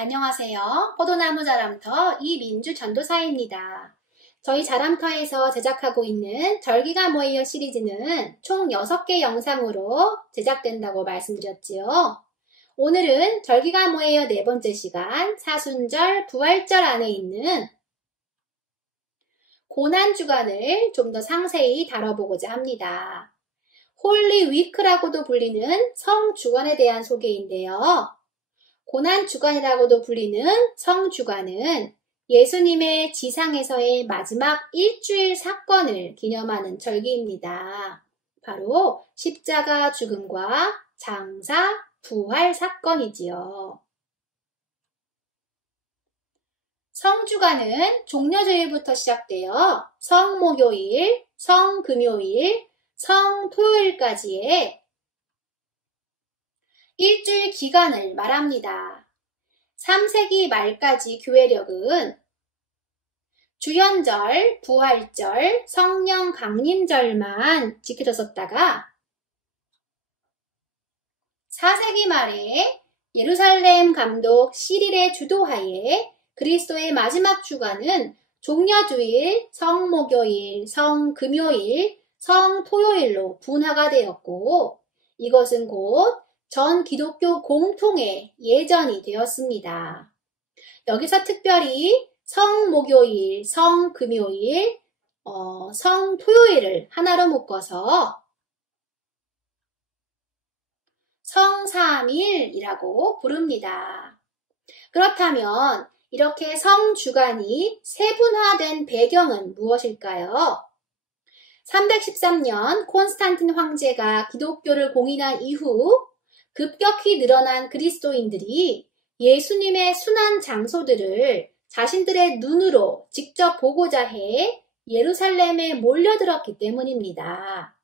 안녕하세요. 포도나무 자람터 이민주 전도사입니다. 저희 자람터에서 제작하고 있는 절기가 뭐예요 시리즈는 총 6개 영상으로 제작된다고 말씀드렸지요. 오늘은 절기가 뭐예요 4번째 시간 사순절, 부활절 안에 있는 고난주간을 좀 더 상세히 다뤄보고자 합니다. 홀리 위크라고도 불리는 성주간에 대한 소개인데요. 고난주간이라고도 불리는 성주간은 예수님의 지상에서의 마지막 일주일 사건을 기념하는 절기입니다. 바로 십자가 죽음과 장사, 부활 사건이지요. 성주간은 종려주일부터 시작되어 성목요일, 성금요일, 성토요일까지의 일주일 기간을 말합니다. 3세기 말까지 교회력은 주연절, 부활절, 성령 강림절만 지켜졌었다가 4세기 말에 예루살렘 감독 시릴의 주도하에 그리스도의 마지막 주간은 종려주일, 성목요일, 성금요일, 성토요일로 분화가 되었고 이것은 곧 전 기독교 공통의 예전이 되었습니다. 여기서 특별히 성목요일, 성금요일, 성토요일을 하나로 묶어서 성삼일이라고 부릅니다. 그렇다면 이렇게 성주간이 세분화된 배경은 무엇일까요? 313년 콘스탄틴 황제가 기독교를 공인한 이후 급격히 늘어난 그리스도인들이 예수님의 순환 장소들을 자신들의 눈으로 직접 보고자 해 예루살렘에 몰려들었기 때문입니다.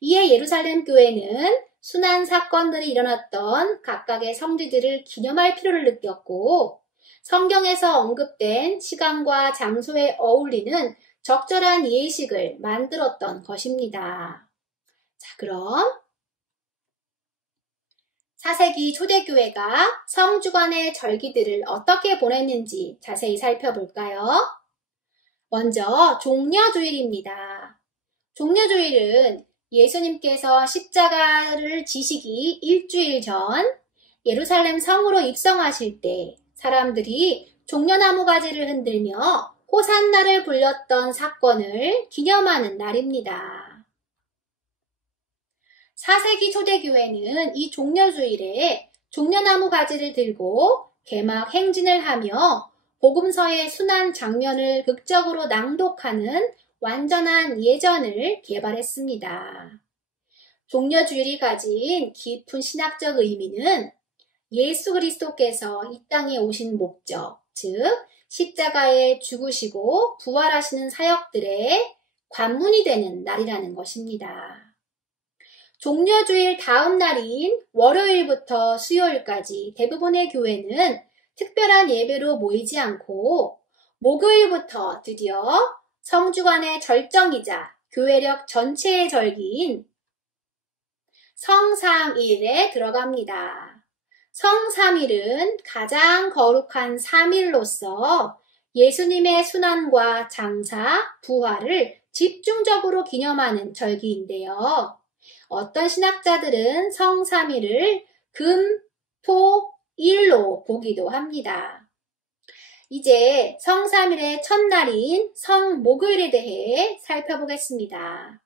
이에 예루살렘 교회는 순환 사건들이 일어났던 각각의 성지들을 기념할 필요를 느꼈고 성경에서 언급된 시간과 장소에 어울리는 적절한 예식을 만들었던 것입니다. 자, 그럼 4세기 초대교회가 성주간의 절기들을 어떻게 보냈는지 자세히 살펴볼까요? 먼저 종려주일입니다. 종려주일은 예수님께서 십자가를 지시기 일주일 전 예루살렘 성으로 입성하실 때 사람들이 종려나무 가지를 흔들며 호산나를 불렸던 사건을 기념하는 날입니다. 4세기 초대교회는 이 종려주일에 종려나무 가지를 들고 개막 행진을 하며 복음서의 순환 장면을 극적으로 낭독하는 완전한 예전을 개발했습니다. 종려주일이 가진 깊은 신학적 의미는 예수 그리스도께서 이 땅에 오신 목적, 즉 십자가에 죽으시고 부활하시는 사역들의 관문이 되는 날이라는 것입니다. 종려주일 다음 날인 월요일부터 수요일까지 대부분의 교회는 특별한 예배로 모이지 않고 목요일부터 드디어 성주간의 절정이자 교회력 전체의 절기인 성삼일에 들어갑니다. 성삼일은 가장 거룩한 3일로서 예수님의 순환과 장사, 부활을 집중적으로 기념하는 절기인데요. 어떤 신학자들은 성삼일을 금, 토, 일로 보기도 합니다. 이제 성삼일의 첫날인 성목요일에 대해 살펴보겠습니다.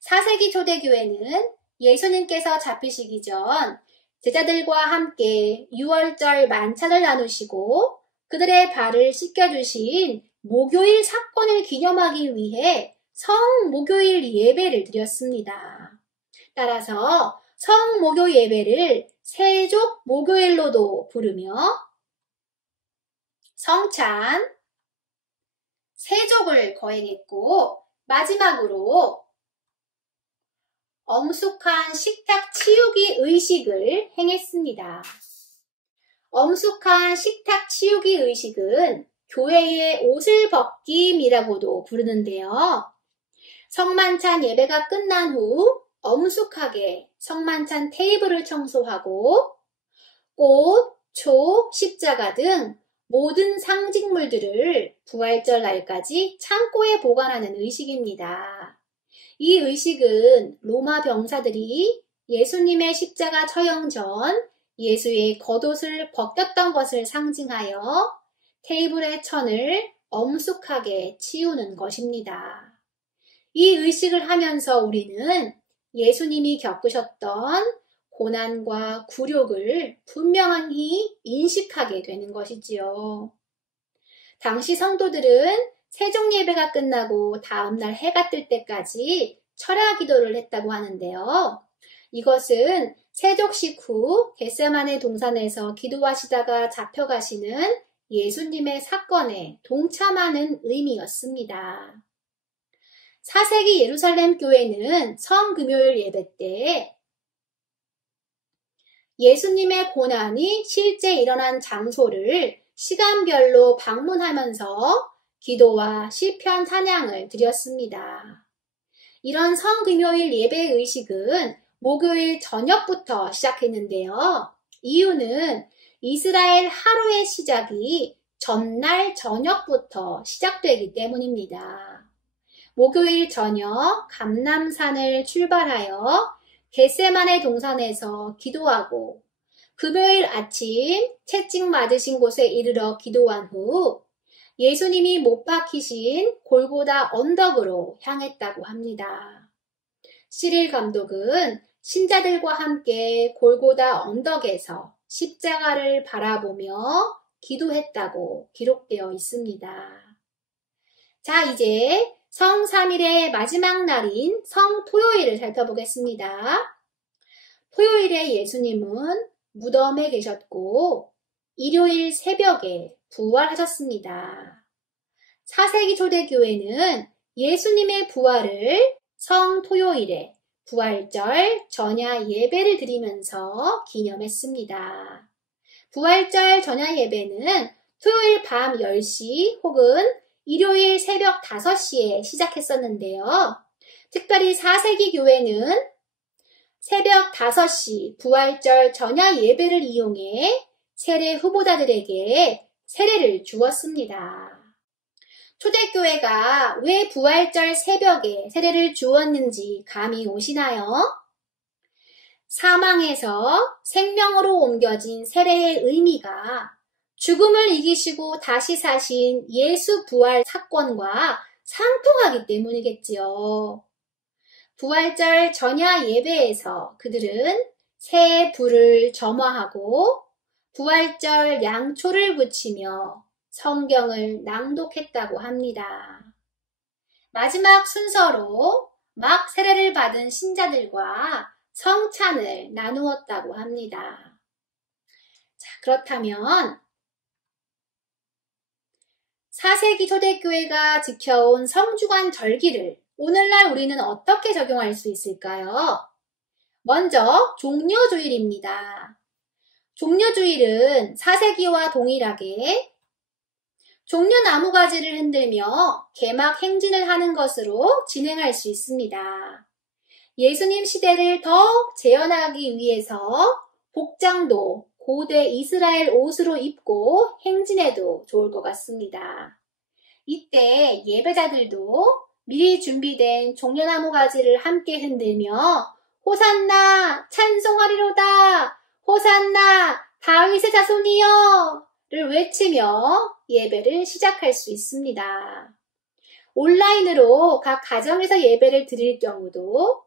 4세기 초대교회는 예수님께서 잡히시기 전 제자들과 함께 유월절 만찬을 나누시고 그들의 발을 씻겨주신 목요일 사건을 기념하기 위해 성목요일 예배를 드렸습니다. 따라서 성목요 예배를 세족 목요일로도 부르며 성찬, 세족을 거행했고 마지막으로 엄숙한 식탁 치우기 의식을 행했습니다. 엄숙한 식탁 치우기 의식은 교회의 옷을 벗김이라고도 부르는데요. 성만찬 예배가 끝난 후 엄숙하게 성만찬 테이블을 청소하고 꽃, 초, 십자가 등 모든 상징물들을 부활절 날까지 창고에 보관하는 의식입니다. 이 의식은 로마 병사들이 예수님의 십자가 처형 전 예수의 겉옷을 벗겼던 것을 상징하여 테이블의 천을 엄숙하게 치우는 것입니다. 이 의식을 하면서 우리는 예수님이 겪으셨던 고난과 굴욕을 분명히 인식하게 되는 것이지요. 당시 성도들은 세종 예배가 끝나고 다음날 해가 뜰 때까지 철야 기도를 했다고 하는데요. 이것은 세족식 후 겟세마네 동산에서 기도하시다가 잡혀가시는 예수님의 사건에 동참하는 의미였습니다. 4세기 예루살렘 교회는 성금요일 예배 때 예수님의 고난이 실제 일어난 장소를 시간별로 방문하면서 기도와 시편 찬양을 드렸습니다. 이런 성금요일 예배 의식은 목요일 저녁부터 시작했는데요. 이유는 이스라엘 하루의 시작이 전날 저녁부터 시작되기 때문입니다. 목요일 저녁 감람산을 출발하여 겟세마네 동산에서 기도하고 금요일 아침 채찍 맞으신 곳에 이르러 기도한 후 예수님이 못 박히신 골고다 언덕으로 향했다고 합니다. 시릴 감독은 신자들과 함께 골고다 언덕에서 십자가를 바라보며 기도했다고 기록되어 있습니다. 자, 이제 성 3일의 마지막 날인 성 토요일을 살펴보겠습니다. 토요일에 예수님은 무덤에 계셨고 일요일 새벽에 부활하셨습니다. 4세기 초대교회는 예수님의 부활을 성 토요일에 부활절 전야 예배를 드리면서 기념했습니다. 부활절 전야 예배는 토요일 밤 10시 혹은 일요일 새벽 5시에 시작했었는데요. 특별히 4세기 교회는 새벽 5시 부활절 전야 예배를 이용해 세례 후보자들에게 세례를 주었습니다. 초대교회가 왜 부활절 새벽에 세례를 주었는지 감이 오시나요? 사망에서 생명으로 옮겨진 세례의 의미가 죽음을 이기시고 다시 사신 예수 부활 사건과 상통하기 때문이겠지요. 부활절 전야 예배에서 그들은 새 불을 점화하고 부활절 양초를 붙이며 성경을 낭독했다고 합니다. 마지막 순서로 막 세례를 받은 신자들과 성찬을 나누었다고 합니다. 자, 그렇다면 4세기 초대교회가 지켜온 성주간 절기를 오늘날 우리는 어떻게 적용할 수 있을까요? 먼저 종려주일입니다. 종려주일은 4세기와 동일하게 종려나무가지를 흔들며 개막 행진을 하는 것으로 진행할 수 있습니다. 예수님 시대를 더욱 재현하기 위해서 복장도 고대 이스라엘 옷으로 입고 행진해도 좋을 것 같습니다. 이때 예배자들도 미리 준비된 종려나무 가지를 함께 흔들며 호산나 찬송하리로다 호산나 다윗의 자손이여 를 외치며 예배를 시작할 수 있습니다. 온라인으로 각 가정에서 예배를 드릴 경우도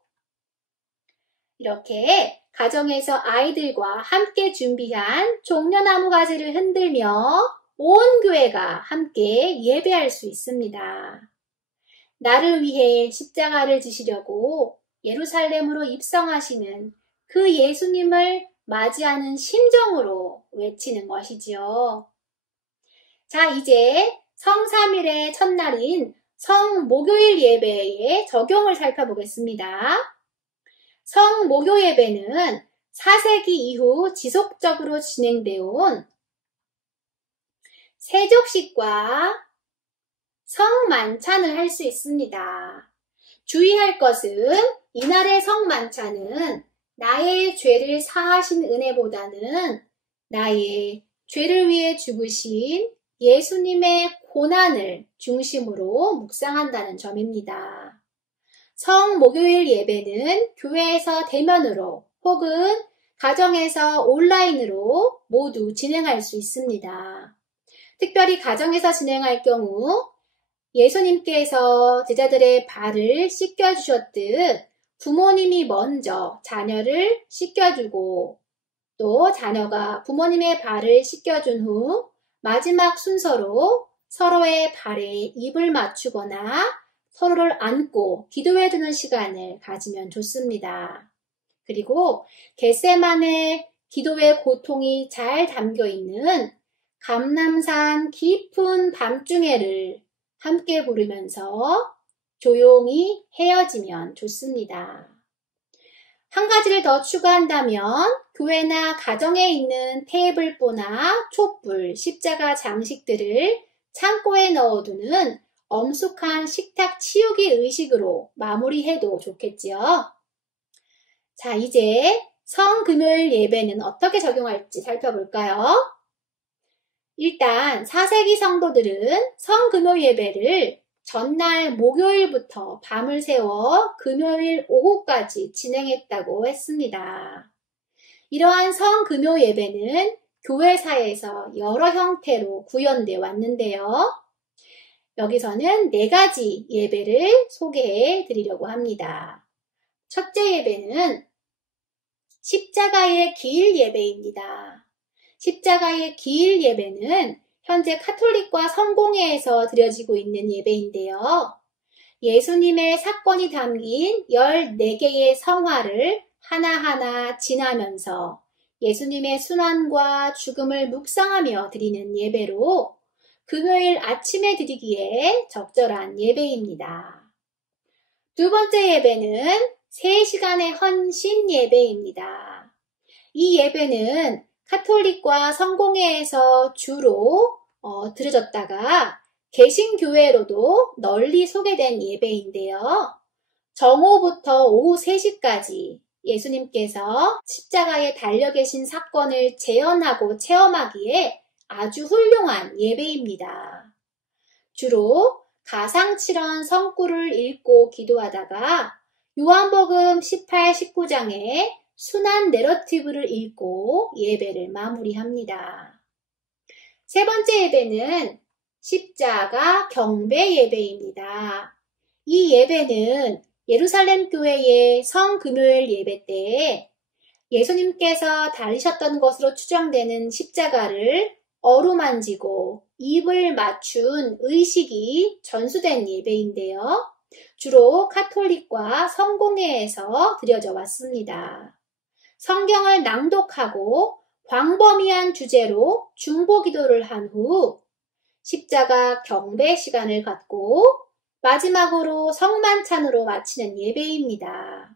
이렇게 가정에서 아이들과 함께 준비한 종려나무 가지를 흔들며 온 교회가 함께 예배할 수 있습니다. 나를 위해 십자가를 지시려고 예루살렘으로 입성하시는 그 예수님을 맞이하는 심정으로 외치는 것이지요. 자, 이제 성 3일의 첫날인 성 목요일 예배의 적용을 살펴보겠습니다. 성 목요 예배는 4세기 이후 지속적으로 진행되어 온 세족식과 성만찬을 할 수 있습니다. 주의할 것은 이날의 성만찬은 나의 죄를 사하신 은혜보다는 나의 죄를 위해 죽으신 예수님의 고난을 중심으로 묵상한다는 점입니다. 성목요일 예배는 교회에서 대면으로 혹은 가정에서 온라인으로 모두 진행할 수 있습니다. 특별히 가정에서 진행할 경우 예수님께서 제자들의 발을 씻겨주셨듯 부모님이 먼저 자녀를 씻겨주고 또 자녀가 부모님의 발을 씻겨준 후 마지막 순서로 서로의 발에 입을 맞추거나 서로를 안고 기도해주는 시간을 가지면 좋습니다. 그리고 겟세마네 기도의 고통이 잘 담겨있는 감람산 깊은 밤중에를 함께 부르면서 조용히 헤어지면 좋습니다. 한 가지를 더 추가한다면 교회나 가정에 있는 테이블보나 촛불, 십자가 장식들을 창고에 넣어두는 엄숙한 식탁 치우기 의식으로 마무리해도 좋겠지요. 자, 이제 성금요일 예배는 어떻게 적용할지 살펴볼까요? 일단 4세기 성도들은 성금요 예배를 전날 목요일부터 밤을 새워 금요일 오후까지 진행했다고 했습니다. 이러한 성금요 예배는 교회사에서 여러 형태로 구현되어 왔는데요. 여기서는 4가지 예배를 소개해 드리려고 합니다. 첫째 예배는 십자가의 길 예배입니다. 십자가의 길 예배는 현재 카톨릭과 성공회에서 드려지고 있는 예배인데요. 예수님의 사건이 담긴 14개의 성화를 하나하나 지나면서 예수님의 순환과 죽음을 묵상하며 드리는 예배로 금요일 아침에 드리기에 적절한 예배입니다. 두 번째 예배는 3시간의 헌신 예배입니다. 이 예배는 카톨릭과 성공회에서 주로 드려졌다가 개신교회로도 널리 소개된 예배인데요. 정오부터 오후 3시까지 예수님께서 십자가에 달려 계신 사건을 재현하고 체험하기에 아주 훌륭한 예배입니다. 주로 가상칠언 성구를 읽고 기도하다가 요한복음 18, 19장에 순환 내러티브를 읽고 예배를 마무리합니다. 세 번째 예배는 십자가 경배 예배입니다. 이 예배는 예루살렘 교회의 성금요일 예배 때 예수님께서 달리셨던 것으로 추정되는 십자가를 어루만지고 입을 맞춘 의식이 전수된 예배인데요. 주로 카톨릭과 성공회에서 드려져 왔습니다. 성경을 낭독하고 광범위한 주제로 중보기도를 한 후 십자가 경배 시간을 갖고 마지막으로 성만찬으로 마치는 예배입니다.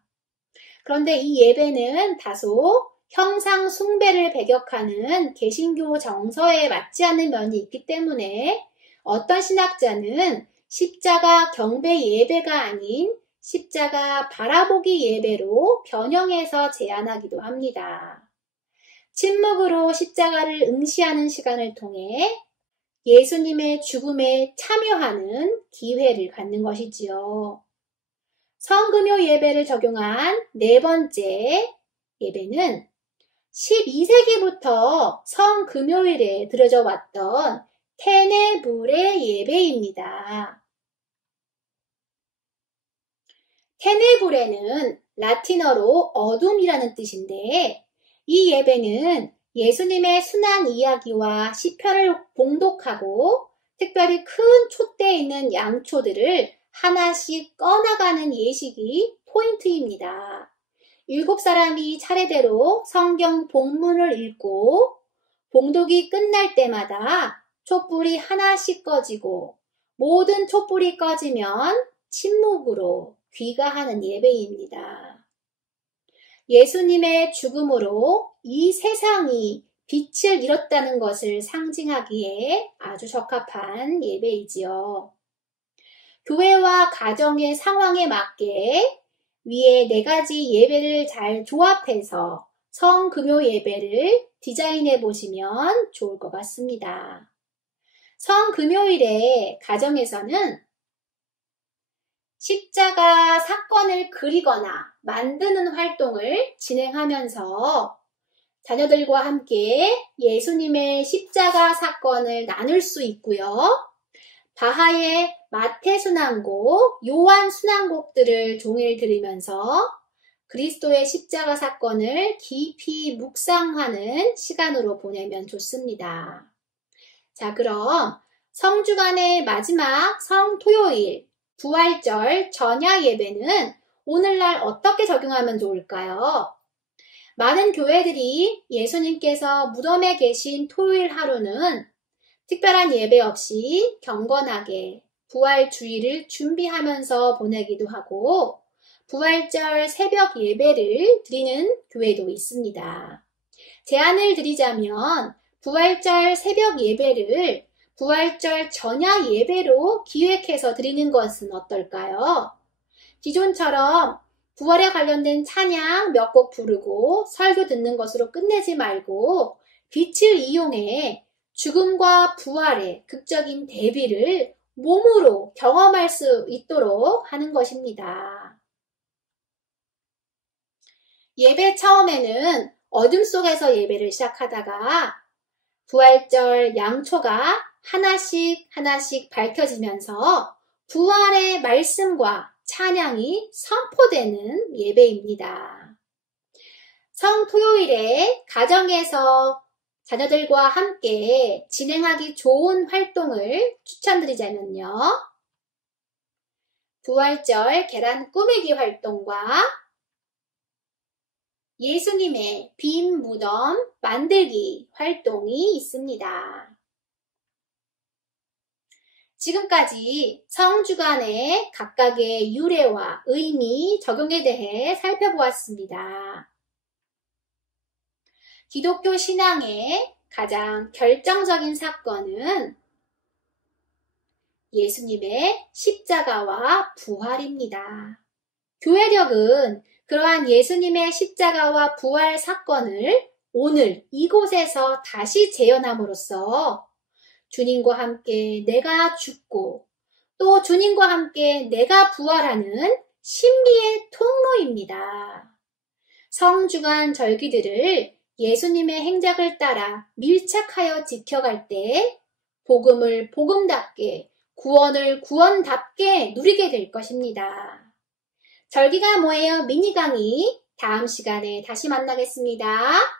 그런데 이 예배는 다소 형상 숭배를 배격하는 개신교 정서에 맞지 않는 면이 있기 때문에 어떤 신학자는 십자가 경배 예배가 아닌 십자가 바라보기 예배로 변형해서 제안하기도 합니다. 침묵으로 십자가를 응시하는 시간을 통해 예수님의 죽음에 참여하는 기회를 갖는 것이지요. 성금요 예배를 적용한 4번째 예배는 12세기부터 성금요일에 드려져 왔던 테네브레 예배입니다. 테네브레는 라틴어로 어둠이라는 뜻인데 이 예배는 예수님의 순환 이야기와 시편을 봉독하고 특별히 큰 촛대에 있는 양초들을 하나씩 꺼나가는 예식이 포인트입니다. 7사람이 차례대로 성경 본문을 읽고 봉독이 끝날 때마다 촛불이 하나씩 꺼지고 모든 촛불이 꺼지면 침묵으로 귀가하는 예배입니다. 예수님의 죽음으로 이 세상이 빛을 잃었다는 것을 상징하기에 아주 적합한 예배이지요. 교회와 가정의 상황에 맞게 위에 4가지 예배를 잘 조합해서 성금요 예배를 디자인해 보시면 좋을 것 같습니다. 성금요일에 가정에서는 십자가 사건을 그리거나 만드는 활동을 진행하면서 자녀들과 함께 예수님의 십자가 사건을 나눌 수 있고요. 바하의 마태순환곡, 요한순환곡들을 종일 들으면서 그리스도의 십자가 사건을 깊이 묵상하는 시간으로 보내면 좋습니다. 자, 그럼 성주간의 마지막 성토요일, 부활절 전야 예배는 오늘날 어떻게 적용하면 좋을까요? 많은 교회들이 예수님께서 무덤에 계신 토요일 하루는 특별한 예배 없이 경건하게 부활 주일을 준비하면서 보내기도 하고 부활절 새벽 예배를 드리는 교회도 있습니다. 제안을 드리자면 부활절 새벽 예배를 부활절 전야 예배로 기획해서 드리는 것은 어떨까요? 기존처럼 부활에 관련된 찬양 몇 곡 부르고 설교 듣는 것으로 끝내지 말고 빛을 이용해 죽음과 부활의 극적인 대비를 몸으로 경험할 수 있도록 하는 것입니다. 예배 처음에는 어둠 속에서 예배를 시작하다가 부활절 양초가 하나씩 밝혀지면서 부활의 말씀과 찬양이 선포되는 예배입니다. 성토요일에 가정에서 자녀들과 함께 진행하기 좋은 활동을 추천드리자면요. 부활절 계란 꾸미기 활동과 예수님의 빈 무덤 만들기 활동이 있습니다. 지금까지 성주간의 각각의 유래와 의미, 적용에 대해 살펴보았습니다. 기독교 신앙의 가장 결정적인 사건은 예수님의 십자가와 부활입니다. 교회력은 그러한 예수님의 십자가와 부활 사건을 오늘 이곳에서 다시 재현함으로써 주님과 함께 내가 죽고 또 주님과 함께 내가 부활하는 신비의 통로입니다. 성주간 절기들을 예수님의 행적을 따라 밀착하여 지켜갈 때 복음을 복음답게, 구원을 구원답게 누리게 될 것입니다. 절기가 뭐예요? 미니 강의 다음 시간에 다시 만나겠습니다.